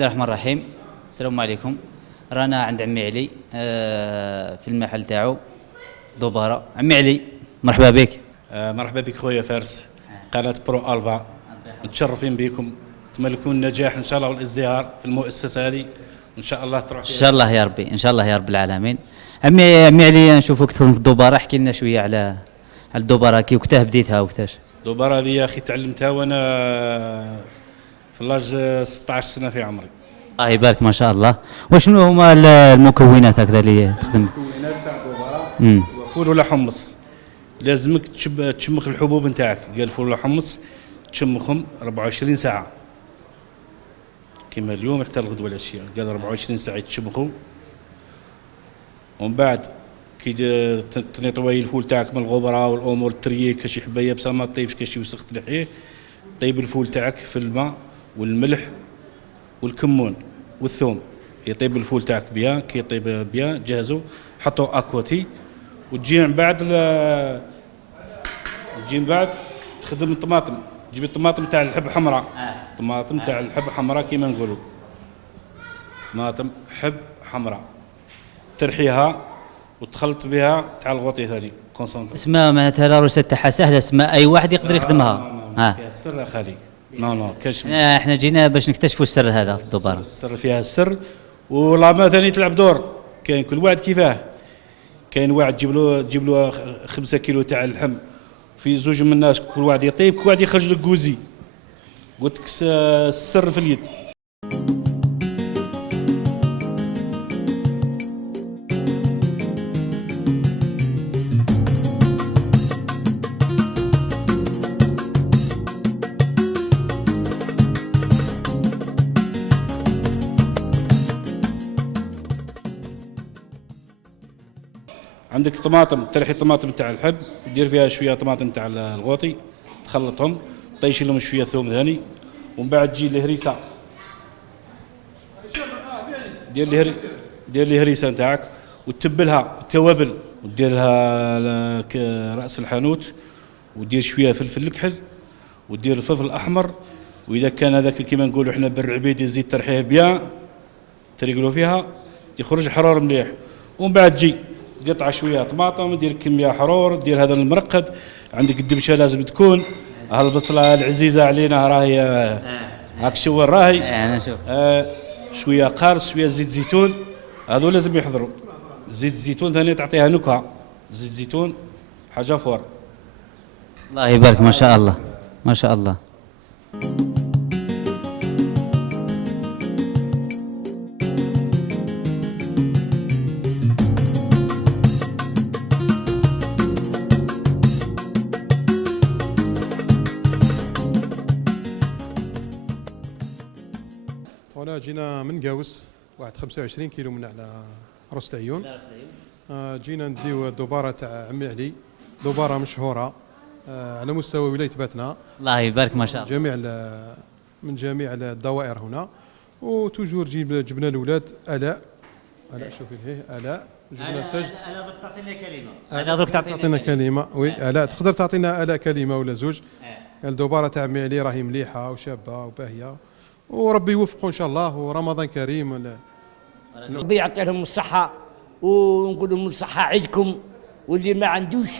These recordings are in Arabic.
الله الرحمن الرحيم. السلام عليكم. رانا عند عمي علي في المحل تاعو دوبارة. عمي علي مرحبا بك. مرحبا بك خويا فارس، قناة برو ألفا، متشرفين بكم، تملكون النجاح ان شاء الله والازدهار في المؤسسه هذه، وان شاء الله تروح ان شاء الله يا ربي، ان شاء الله يا رب العالمين. عمي علي نشوفك تخدم في الدوبارة، احكي لنا شويه على الدوبارة، كي وقتاه بديتها وقتاش؟ الدوبارة هذه يا اخي تعلمتها وانا في لاج 16 سنه في عمري. الله يبارك ما شاء الله. وشنو هما المكونات هكذا اللي تخدم؟ المكونات تاع الدوبارة فول ولا حمص، لازمك تشمخ الحبوب نتاعك، قال فول ولا حمص تشمخهم 24 ساعه كما اليوم حتى الغدوه العشيه، قال 24 ساعه يتشمخوا، ومن بعد كي تنيطوي الفول تاعك من الغبره والامور التريي، كشي حبايه بصح ما طيبش، كشي وسخ تلحيه، طيب الفول تاعك في الماء والملح والكمون والثوم، يطيب الفول تاعك بيان، كي يطيب بيان جهزو حطو اكوتي، وتجي من بعد تخدم الطماطم، تجيب الطماطم تاع الحب حمراء، طماطم تاع الحب حمراء كيما نقولوا، طماطم حب حمراء ترحيها وتخلط بها تاع الغوطي ثاني كونسونتر. اسمها معناتها لا روسيت تاعها سهله، اسمها اي واحد يقدر يخدمها. فيها السر يا خالي. نو كاش احنا جينا باش نكتشفوا السر هذا في الدوبارة. السر فيها السر، ولا ثاني تلعب دور، كاين كل واحد كيفاه، كاين واحد تجيب له 5 كيلو تاع اللحم في زوج من الناس، كل واحد يطيب، كل واحد يخرج لك كوزي، قلت لك السر في اليد. عندك طماطم، ترحي الطماطم تاع الحب، دير فيها شويه طماطم تاع الغوطي، تخلطهم، طيش لهم شويه ثوم ثاني، ومن بعد تجي الهريسه، دير الهريسه نتاعك وتتبلها بالتوابل، ودير لها راس الحانوت، ودير شويه فلفل الكحل، ودير الفلفل الاحمر، واذا كان هذاك كيما نقولوا احنا بالعبيد يزيد ترحيه بيان، تريقلوا فيها يخرج حرار مليح، ومن بعد تجي قطعه شويه طماطم، دير كميه حرور، دير هذا المرقد، عندك الدبشه لازم تكون، هالبصله العزيزه علينا راهي هاك شو راهي، انا نشوف شويه قارص، شويه زيت زيتون، هذو لازم يحضروا، زيت الزيتون ثاني تعطيها نكهه، زيت الزيتون حاجه فور. الله يبارك ما شاء الله ما شاء الله. هنا جينا من قاوس، واحد 25 كيلو من على راس العيون. جينا نديو الدوبارة تاع عمي علي، دوبارة مشهورة على مستوى ولاية باتنا. الله يبارك ما شاء الله. من جميع الدوائر هنا، وتوجور جبنا الاولاد الاء شوفي هي الاء، جبنا سجد. انا درك تعطينا كلمه، انا درك تعطينا كلمه، وي الاء تقدر تعطينا الاء كلمه ولا زوج؟ الدوبارة تاع عمي علي راهي مليحه وشابه وباهيه، وربي يوفقه ان شاء الله، ورمضان كريم. ربي يعطي لهم الصحة، ونقول لهم الصحة عيدكم، واللي ما عندوش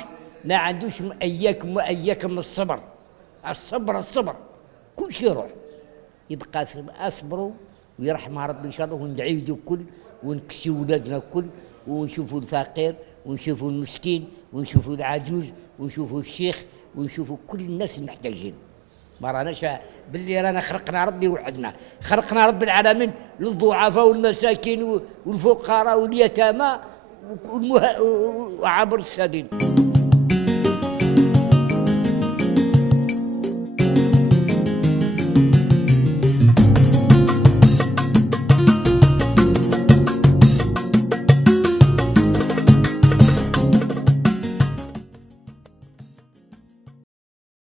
اياكم الصبر، الصبر كل شيء يروح، يبقى اصبروا ويرحم ربي ان شاء الله، ونعيدوا الكل، ونكسي ولادنا الكل، ونشوفوا الفقير، ونشوفوا المسكين، ونشوفوا العجوز، ونشوفوا الشيخ، ونشوفوا كل الناس المحتاجين. ما راناش باللي رانا خلقنا ربي وحدنا، خلقنا رب العالمين للضعفاء والمساكين والفقراء واليتامى وعبر السبيل.